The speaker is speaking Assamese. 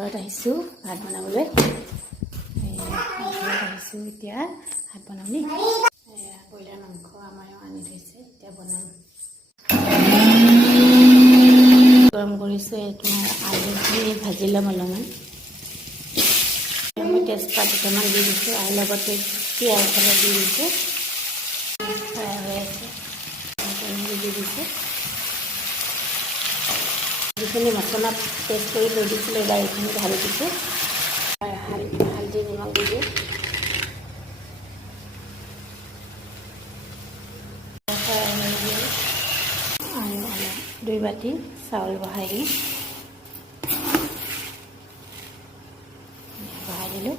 ঘৰত আহিছোঁ ভাত বনাবলৈ। ঘৰত আহিছোঁ এতিয়া ভাত বনাবলৈ। ব্ৰইলাৰ মাংস আমাৰো আনি থৈছে, এতিয়া বনাম। গৰম কৰিছোঁ, তোমাৰ আলুখিনি ভাজি ল'ম অলপমান। মই তেজপাত দুটামান দি দিছোঁ আৰু লগতে পিঁয়াজ অলপ দি দিছোঁ। ফ্ৰাই হৈ আছে, দি দিছোঁ। যিখিনি মছলা পেষ্ট কৰি লৈ দিছিলোঁ এইবাৰ এইখিনি ঢালি দিছোঁ। হালধি নিমখ দি দিওঁ। আৰু 2 বাটি চাউল বহাই দিলোঁ।